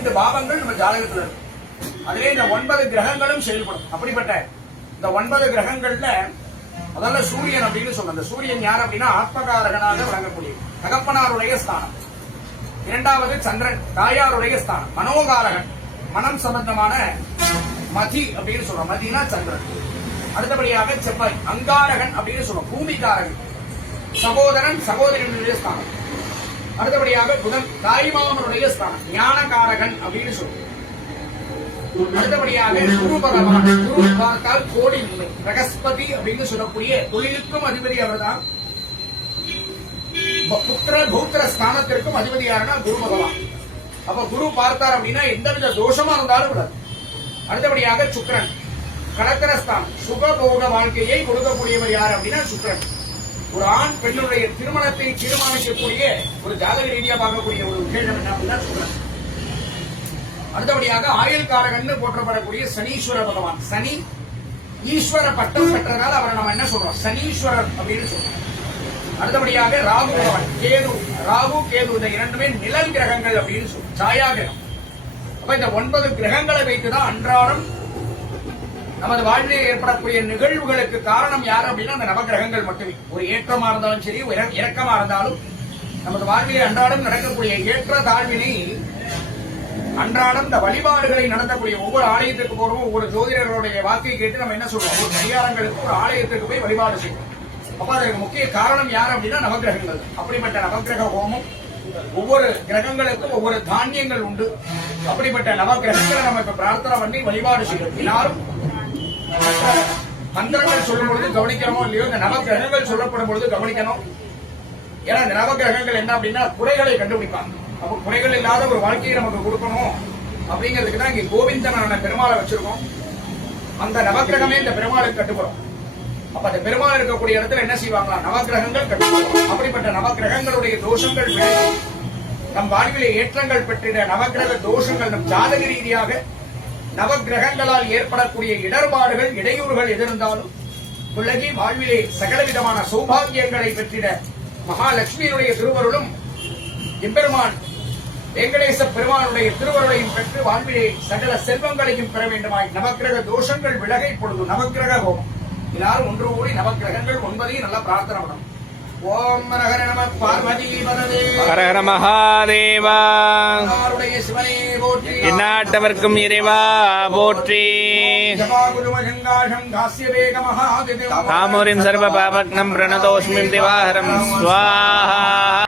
12 பாவங்கள் நம்ம ஜாதகத்துல இருக்கு. அதுவே இந்த 9 கிரகங்களும் செயல்படும். அப்படிப்பட்ட இந்த 9 கிரகங்கள்ல முதல்ல சூரியன் அப்படின்னு சொல்றோம். அந்த சூரியன் யார் அப்படின்னா ஆத்மகாரகனாக விளங்கக்கூடிய தகப்பனாருடைய ஸ்தானம். இரண்டாவது சந்திரன், தாயாருடைய ஸ்தானம், மனோகாரகன், மனம் சம்பந்தமான மதி அப்படின்னு சொல்றோம். மதினா சந்திரன். அடுத்தபடியாக செவ்வாய், அங்காரகன் அப்படின்னு சொல்றோம், பூமிகாரகன், சகோதரன், சகோதரனுடைய ஸ்தானம். அடுத்தபடியாக புதன், தாய்மாமனுடைய ஸ்தானம், ஞானகாரகன் அப்படின்னு சொல்றோம். அடுத்தபடியாக குரு பகவான், குரு பார்த்தால் கோடி நன்மை. பிரகஸ்பதி அப்படின்னு சொல்லக்கூடிய தொழிலுக்கும் அதிபதி அவர்தான். புத்திர பௌத்திர ஸ்தானத்திற்கும் அதிபதி யாருன்னா குரு பகவான். அப்ப குரு பார்த்தார் அப்படின்னா எந்தவித தோஷமா இருந்தாலும் விடாது. அடுத்தபடியாக சுக்கிரன், கடத்திரஸ்தானம், சுகபோக வாழ்க்கையை கொடுக்கக்கூடியவர் யார் அப்படின்னா சுக்கிரன். ஒரு ஆண் பெண்ணுடைய திருமணத்தை தீர்மானிக்கக்கூடிய ஒரு ஜாதக ரீதியா பார்க்கக்கூடிய ஒரு விசேஷம் என்ன அப்படின்னா சுக்கிரன். அடுத்தபடியாக ஆயுள் காரகன் போற்றப்படக்கூடிய சனீஸ்வர பகவான். சனி ஈஸ்வர பட்டம் பெற்றதால் அவரை நம்ம என்ன சொல்றோம், சனீஸ்வரர் அப்படின்னு சொல்றோம். அடுத்தபடியாக ராகு பகவான், கேது. ராகு கேது இந்த இரண்டுமே நிழல் கிரகங்கள் அப்படின்னு சொல்றோம், சாயா கிரகம். அப்ப இந்த 9 கிரகங்களை வைத்துதான் அன்றாடம் நமது வாழ்வில் ஏற்படக்கூடிய நிகழ்வுகளுக்கு காரணம் யார் அப்படின்னா அந்த நவகிரகங்கள் மட்டுமே. ஒரு ஏற்றமா இருந்தாலும் சரி, இறக்கமா இருந்தாலும் நமது வாழ்விலே அன்றாடம் நடக்கக்கூடிய ஏற்ற தாழ்வினை அன்றாடம் இந்த வழிபாடுகளை நடத்தக்கூடிய ஒவ்வொரு ஆலயத்திற்கு போறோம், ஒவ்வொரு ஜோதிடர்களுடைய வாக்கை கேட்டு நம்ம என்ன சொல்றோம், ஒரு பரிகாரங்களுக்கு ஒரு ஆலயத்திற்கு போய் வழிபாடு செய்யணும். அப்ப அதற்கு முக்கிய காரணம் யார் அப்படின்னா நவகிரகங்கள். அப்படிப்பட்ட நவகிரக ஹோமம், ஒவ்வொரு கிரகங்களுக்கும் ஒவ்வொரு தானியங்கள் உண்டு. அப்படிப்பட்ட நவகிரகங்களை நம்ம இப்ப பிரார்த்தனை பண்ணி வழிபாடு செய்யணும். எல்லாரும் மந்திரங்கள் சொல்லும் பொழுது கவனிக்கிறோமோ இல்லையோ, இந்த நவகிரகங்கள் சொல்லப்படும் பொழுது கவனிக்கணும். ஏன்னா இந்த நவகிரகங்கள் என்ன அப்படின்னா குறைகளை கண்டுபிடிப்பாங்க. அப்ப குறைகள் இல்லாத ஒரு வாழ்க்கையை நமக்கு கொடுக்கணும் அப்படிங்கிறதுக்கு தான் இங்க கோவிந்தனான பெருமாளை வச்சிருக்கோம். அந்த நவகிரகமே இந்த பெருமாளுக்கு கட்டுப்படும். அப்ப அந்த பெருமாள் இருக்கக்கூடிய இடத்துல என்ன செய்வாங்க, நவகிரகங்கள் கட்டுப்படும். அப்படிப்பட்ட நவகிரகங்களுடைய தோஷங்கள் நம் வாழ்விலே ஏற்றங்கள் பெற்ற நவகிரக தோஷங்கள் நம் ஜாதக ரீதியாக நவகிரகங்களால் ஏற்படக்கூடிய இடர்பாடுகள் இடையூறுகள் எதிர்ந்தாலும் உலகி வாழ்விலே சகலவிதமான சௌபாகியங்களை பெற்றிட மகாலட்சுமியினுடைய திருவருளும் எம்பெருமான் வெங்கடேச பெருமானுடைய திருவருளையும் பெற்று வாழ்விலே சகல செல்வங்களையும் பெற வேண்டுமாய் நவகிரக தோஷங்கள் விலக இப்பொழுது நவகிரக ஹோமம். எல்லாரும் ஒன்று கூடி நவகிரகங்கள் 9 நல்லா பிரார்த்தனை பண்ணணும். ஓம் ஹர நம பார்வதி பதவே ஹர ஹர மகாதேவா. சிவனே போற்றி, எந்நாட்டவர்க்கும் இறைவா போற்றி. காமோரிம் சர்வ பாபக்னம் பிரணதோஸ்மி திவாஹரம் ஸ்வாஹா.